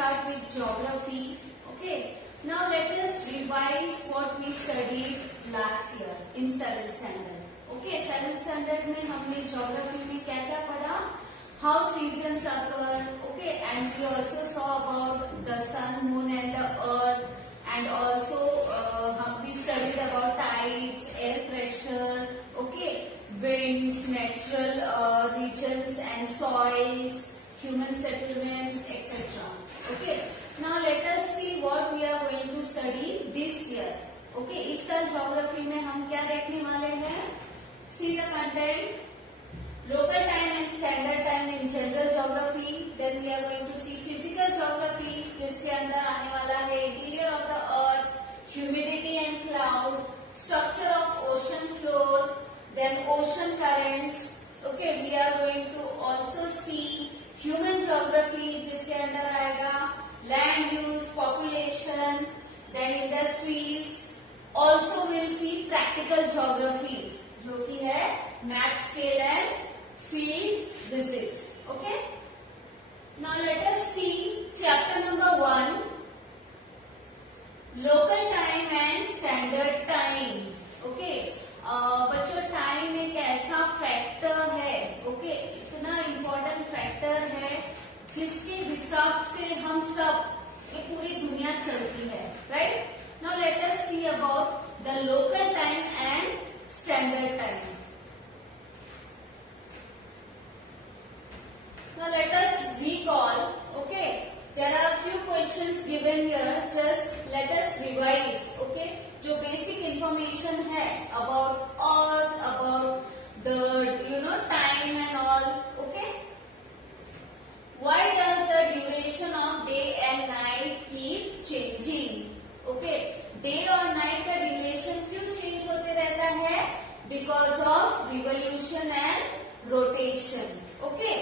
start with geography. Okay. Now let us revise what we studied last year in 7th standard. Okay. 7th standard में हमने geography में क्या क्या पढ़ा? How seasons occur. Okay. And we also saw about the sun, moon, and the earth. And also we studied about tides, air pressure. Okay. Winds, natural regions and soils, human settlements, etc. Okay. Now let us see what we are going to study this year. Okay. इस साल geography में हम क्या देखने वाले हैं? See the content. Local time and standard time in general geography. Then we are going to see physical geography, जिसके अंदर आने वाला है interior of the earth, humidity and cloud, structure of ocean floor. Then ocean currents. Okay, we are going to also see human geography, जिसके अंदर आएगा land use, population, then industries. Also we'll see practical geography, जो कि है map scale and field visit. Okay. Now let us see chapter number 1, local time and standard time. Okay. बच्चों time एक ऐसा factor है, ओके, इतना important factor है जिसके हिसाब से हम सब, ये पूरी दुनिया चलती है, right? Now let us see about the local time and standard time. Now let us recall, okay, there are a few questions given here, just let us revise, okay, जो बेसिक इंफॉर्मेशन है about earth, about the time and all. Okay. Why does the duration of day and night keep changing? Okay. Day और night का duration क्यों change होते रहता है? Because of revolution and rotation. Okay.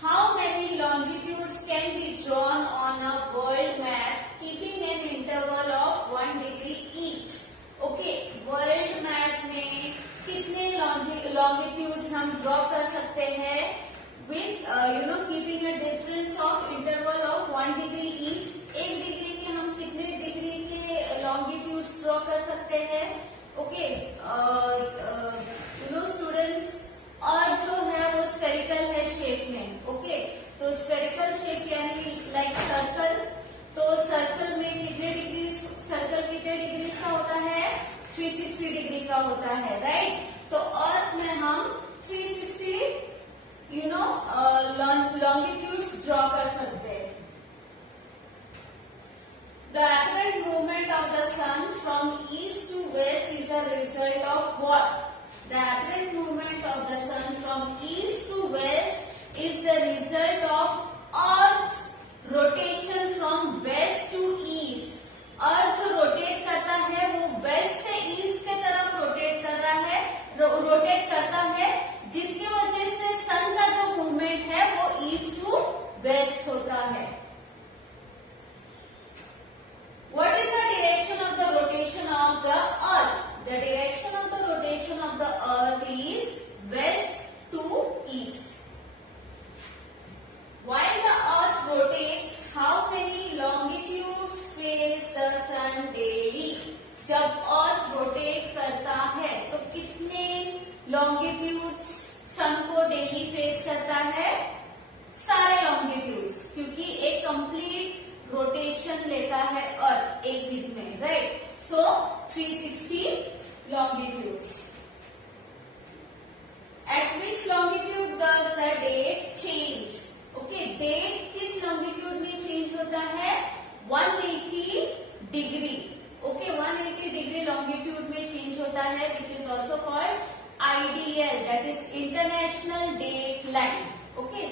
How many longitudes can be drawn on a world map keeping an interval of 1 degree each? Okay, world map में कितने longitudes हम draw कर सकते हैं with keeping a difference of interval of 1 degree each. 1 degree के हम कितने degree के longitudes draw कर सकते हैं? Okay, students, और जो है वो स्फेरिकल है शेप में. ओके. तो स्फेरिकल शेप यानी लाइक सर्कल, तो सर्कल में कितने डिग्री, सर्कल कितने डिग्री का होता है? 360 डिग्री का होता है, राइट? तो अर्थ में हम 360 लॉन्गिट्यूड्स ड्रॉ कर सकते हैं. The apparent movement of the sun from east to west is a result of what? The apparent movement of the sun from east to west is the result of Earth's rotation from west to east. Earth जो rotate करता है वो waste से east के तरफ rotate करता है, जिसकी वजह से सन का जो मूवमेंट है वो ईस्ट टू वेस्ट होता है. What is the direction of the rotation of the earth? The direction of the rotation of the earth is west to east. While the earth rotates, how many longitudes face the sun daily? जब earth rotate करता है तो कितने longitudes sun को daily face करता है? सारे longitudes, क्योंकि एक complete रोटेशन लेता है अर्थ एक दिन में, right? So 360 longitudes. At which longitude does the date change? Okay, date किस longitude में change होता है? 180 डिग्री. Okay, 180 डिग्री longitude में change होता है, which is also called IDL, that is International Date Line. Okay.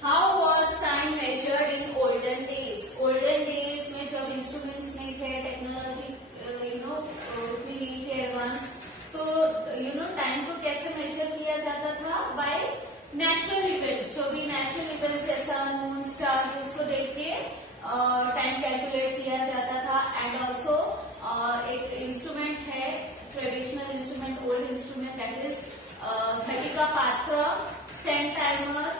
How was time measured in olden days? Olden days में जब instruments नहीं थे, टेक्नोलॉजी उतनी नहीं थे एडवांस, तो टाइम को कैसे मेजर किया जाता था? By natural events. जो भी नेचुरल इवेंट्स है, सन, मून, स्टार्स, उसको देख के टाइम कैलकुलेट किया जाता था. एंड ऑल्सो एक इंस्ट्रूमेंट है, ट्रेडिशनल इंस्ट्रूमेंट दैट इज घटिका पात्र, सेंट टाइमर,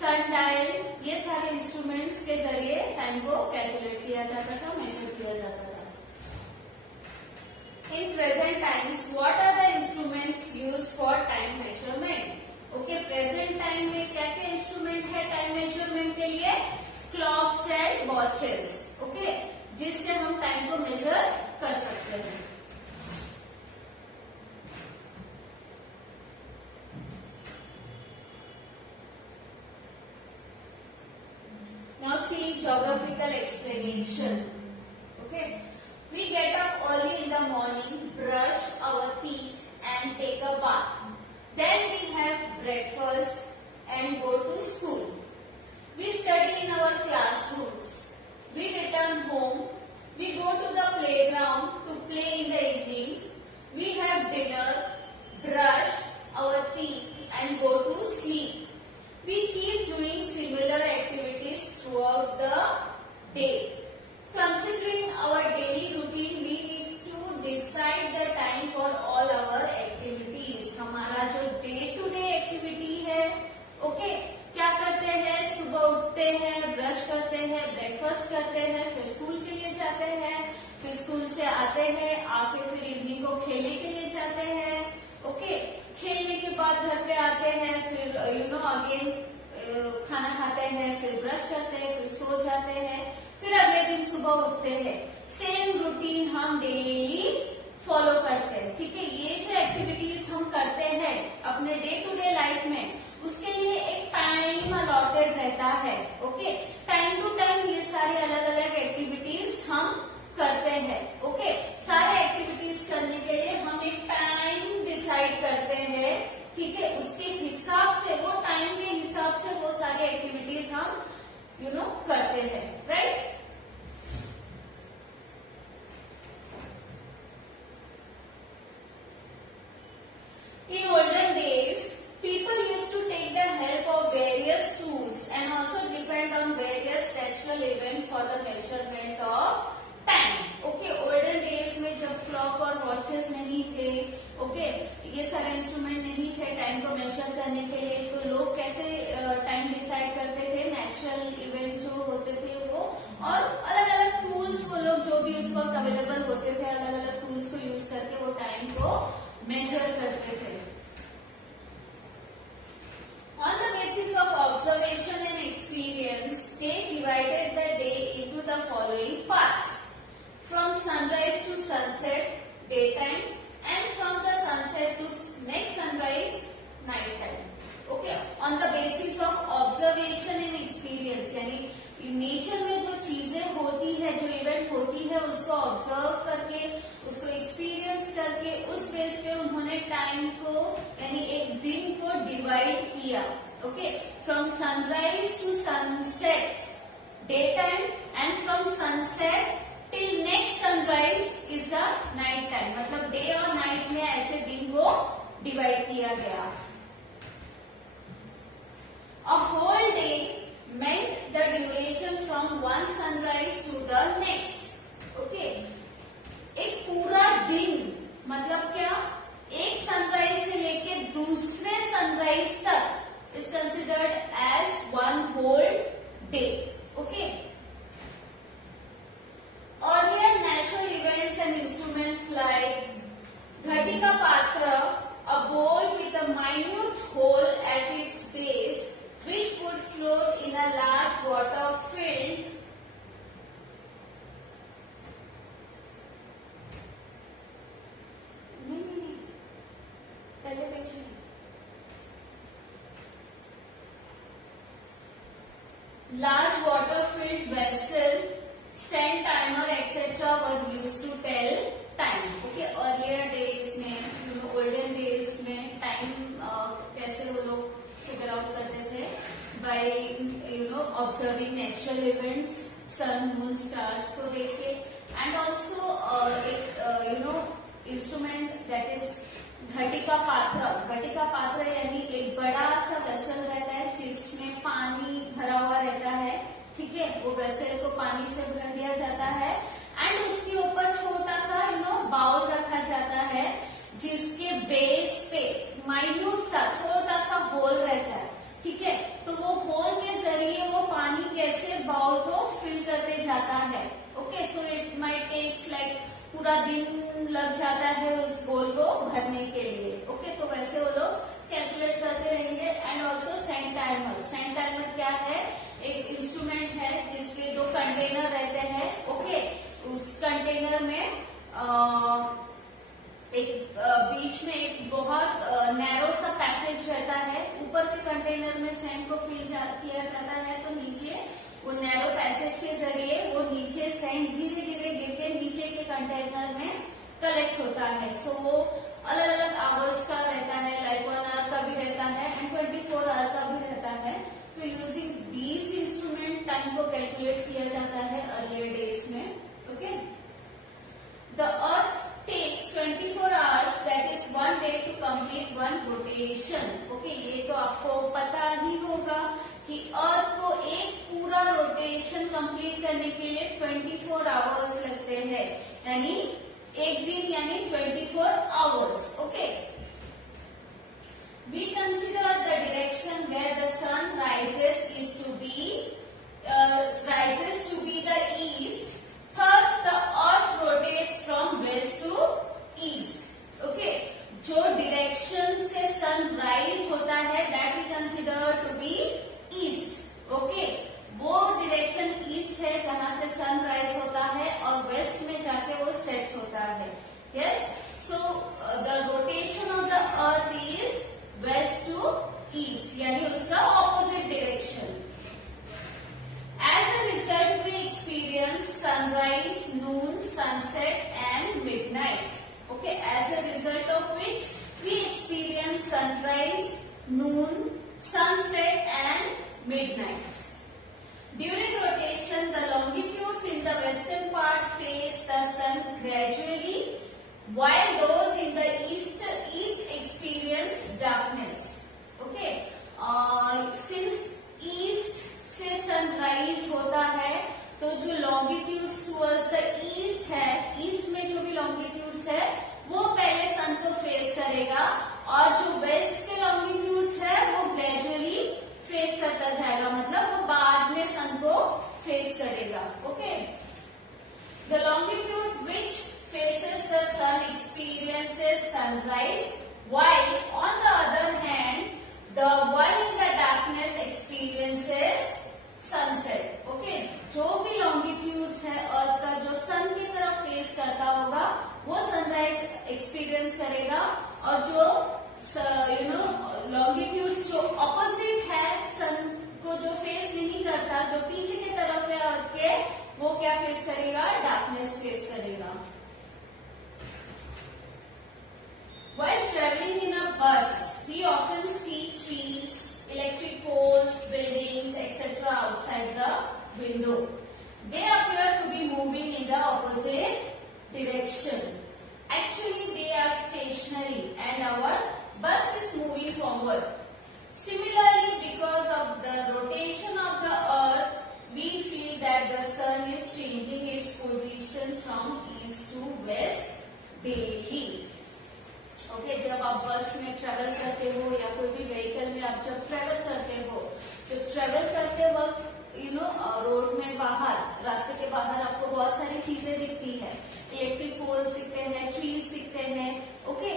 सन डायल, ये सारे इंस्ट्रूमेंट्स के जरिए टाइम को कैलकुलेट किया जाता था, मेजर किया जाता था। In present times what are the instruments used for time measurement? Okay, present time में क्या क्या इंस्ट्रूमेंट है टाइम मेजरमेंट के लिए? क्लॉक्स एंड वॉचेस, ओके, जिससे हम टाइम को मेजर कर सकते हैं। Now see geographical explanation. Okay, we get up early in the morning, brush our teeth and take a bath. Then we have breakfast and go to school. We study in our classrooms. We return home. We go to the playground to play in the evening. We have dinner, brush our teeth and go to sleep. We keep doing similar activities throughout the day. Considering our daily routine, we need to decide the time for all our activities. हमारा जो day to day activity है, okay, क्या करते हैं? सुबह उठते हैं, brush करते हैं, ब्रेकफास्ट करते हैं, फिर स्कूल के लिए जाते हैं, फिर स्कूल से आते हैं, आके फिर इवनिंग को खेलने के लिए जाते हैं, ओके, खेलने के बाद घर पे आते हैं, फिर अगेन खाना खाते हैं, फिर ब्रश करते हैं, फिर सो जाते हैं, फिर अगले दिन सुबह उठते हैं। सेम रूटीन हम डेली फॉलो करते हैं, ठीक है। ये जो एक्टिविटीज हम करते हैं अपने डे टू डे लाइफ में, उसके लिए एक टाइम अलॉटेड रहता है, ओके। टाइम टू टाइम ये सारी अलग अलग एक्टिविटीज हम करते हैं, ओके। सारे एक्टिविटीज करने के लिए हम एक टाइम डिसाइड करते हैं, ठीक है। उसके हिसाब से, वो टाइम के हिसाब से वो सारी एक्टिविटीज हम करते हैं, right. In olden days, people used to take the help of various tools and also depend on various natural events for the measurement of time. Okay, olden days में जब क्लॉक और वॉचेस नहीं थे, okay, ये सारे instrument नहीं थे time को मेजर करने के लिए, तो लोग कैसे टाइम डिसाइड करते थे? नेचुरल इवेंट जो होते थे वो, और अलग अलग टूल्स वो लोग जो भी उस वक्त अवेलेबल होते थे, अलग अलग टूल्स को यूज करके वो टाइम को मेजर करते थे। On the basis of observation and experience, they divided the day into the following parts: from sunrise to sunset, daytime, and from the sunset to next sunrise, night time. Okay, on the basis of observation and experience, यानी nature में जो चीजें होती है, जो event होती है, उसको ऑब्जर्व करके, उसको एक्सपीरियंस करके, उस बेस पे उन्होंने टाइम को, यानी एक दिन को डिवाइड किया, okay. From sunrise to sunset day time, and from sunset till next sunrise is the night time. मतलब डे और नाइट में ऐसे दिन को डिवाइड किया गया। A whole day meant the duration from one sunrise to the next. Okay, एक पूरा दिन मतलब क्या? एक सनराइज से लेके दूसरे सनराइज तक is considered as one whole day. Okay. Earlier natural events and instruments like Ghatika Patra, a bowl with a minute hole at its base, which would float in a large water filled large water filled vessel, sand timer, etc. was used to tell time. Okay, earlier days में, olden days में time कैसे वो लोग figure out करते थे? By observing natural events, sun, moon, stars को देख के, and also एक instrument that is घटिका पात्र। घटिका पात्र यानी एक बड़ा सा वेसल रहता है जिसमें पानी भरा हुआ रहता है, ठीक है। वो वेसल को पानी से भर दिया जाता है एंड उसके ऊपर छोटा सा बाउल रखा जाता है जिसके बेस पे पूरा दिन लग जाता है उस गोल को भरने के लिए। ओके, तो वैसे वो लोग कैलकुलेट करते रहेंगे। And also sand timer. Sand timer क्या है? एक इंस्ट्रूमेंट है जिसके 2 कंटेनर रहते हैं। ओके, उस कंटेनर में एक बीच में एक बहुत नैरो सा पैसेज रहता है। ऊपर के कंटेनर में सैंड को फिल किया जाता है, तो नीचे वो नैरो पैसेज के जरिए वो नीचे सैंड धीरे धीरे गिर के नीचे के कंटेनर में कलेक्ट होता है। सो वो अलग अलग आवर्स का रहता है, लाइक 1 आवर का भी रहता है एंड 24 आवर का भी रहता है। तो यूजिंग दीज इंस्ट्रूमेंट टाइम को कैलकुलेट किया जाता है अर्लियर डेज में। Okay, the earth takes 24 hours, that is 1 day to complete 1 rotation. Okay, ये तो आपको पता ही होगा कि अर्थ को एक पूरा रोटेशन कंप्लीट करने के लिए 24 आवर्स लगते हैं, यानी एक दिन यानी 24 hours. Okay, we consider the direction where the sun rises to be the east. Thus, the earth rotates from west to east. Okay, जो direction से sunrise होता है, that we consider to be east. Okay, वो direction east है जहां से sunrise होता है और west में जाके वो set होता है। Yes, so the rotation of the earth is west to east, यानी उसका opposite direction. As a result, we experience sunrise, noon, sunset and midnight. Okay, as a result of which we experience sunrise, noon, sunset and midnight. During rotation, the longitudes in the western part face the sun gradually, while those in the east experience darkness. Okay, since east से sunrise होता है, तो जो longitudes towards the east है, east में जो भी longitudes है वो पहले सन को फेस करेगा और जो वेस्ट के लॉन्गिट्यूड्स है वो ग्रेजुअली फेस करता जाएगा, मतलब वो बाद में सन को फेस करेगा। Okay, the longitude which faces the sun experiences sunrise, while on the other hand the one in the darkness experiences sunset. Okay, जो भी लॉन्गिट्यूड्स है अर्थ का जो सन की तरफ फेस करता होगा वो सनराइज एक्सपीरियंस करेगा, और जो लॉन्गिट्यूड्स जो ऑपोजिट है सन को जो फेस नहीं करता, जो पीछे की तरफ है अर्थ के, वो क्या फेस करेगा? डार्कनेस फेस करेगा। While traveling in a bus, we often see trees, electric poles, buildings, etc. outside the window. They appear to be moving in the opposite direction. Actually, they are stationary and our bus is moving forward. Similarly, because of the rotation of the earth, we feel that the sun is changing its position from east to west daily. Okay, जब आप बस में travel करते हो या कोई भी vehicle में आप जब ट्रेवल करते हो, तो ट्रेवल करते वक्त रोड में बाहर, रास्ते के बाहर आपको बहुत सारी चीजें दिखती है। इलेक्ट्रिक पोल्स दिखते हैं, ट्रीज दिखते हैं, ओके,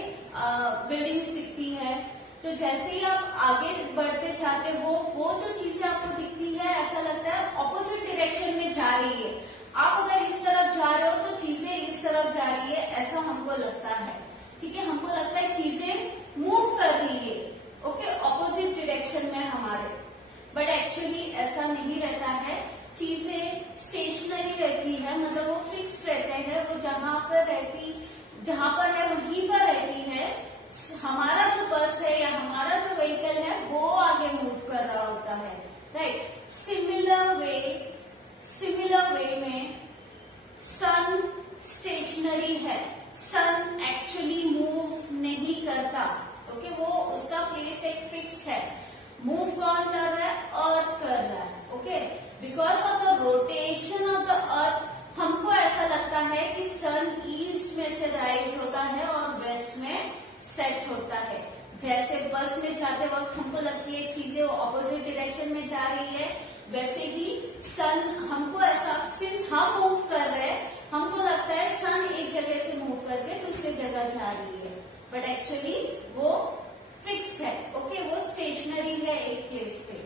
बिल्डिंग्स दिखती है। तो जैसे ही आप आगे बढ़ते जाते हो, वो जो चीजें आपको दिखती है ऐसा लगता है ऑपोजिट डायरेक्शन में जा रही है। आप अगर इस तरफ जा रहे हो तो चीजें इस तरफ जा रही है, ऐसा हमको लगता है। ठीक है, हमको लगता है चीजें मूव कर रही है, ओके, ऑपोजिट डायरेक्शन में हमारे, बट एक्चुअली ऐसा नहीं रहता है। चीजें स्टेशनरी रहती है, मतलब वो फिक्स रहते हैं, वो जहां पर है वहीं पर रहती है। हमारा जो बस है या हमारा जो व्हीकल है वो आगे मूव कर रहा होता है, राइट। सिमिलर वे में सन स्टेशनरी है, सन एक्चुअली मूव नहीं करता। ओके, वो उसका प्लेस एक फिक्स्ड है। मूव कौन कर रहा है? अर्थ कर रहा है। Okay, because of the rotation of the earth हमको ऐसा लगता है कि सन ईस्ट में से राइज होता है और वेस्ट में सेट होता है। जैसे बस में जाते वक्त हमको लगती है चीजें ऑपोजिट डायरेक्शन में जा रही है, वैसे ही सन हमको ऐसा, सिंस हम मूव कर रहे हैं, हमको लगता है सन एक जगह से मूव करके दूसरी जगह जा रही है, बट एक्चुअली वो फिक्स्ड है। ओके, वो स्टेशनरी है एक प्लेस पे।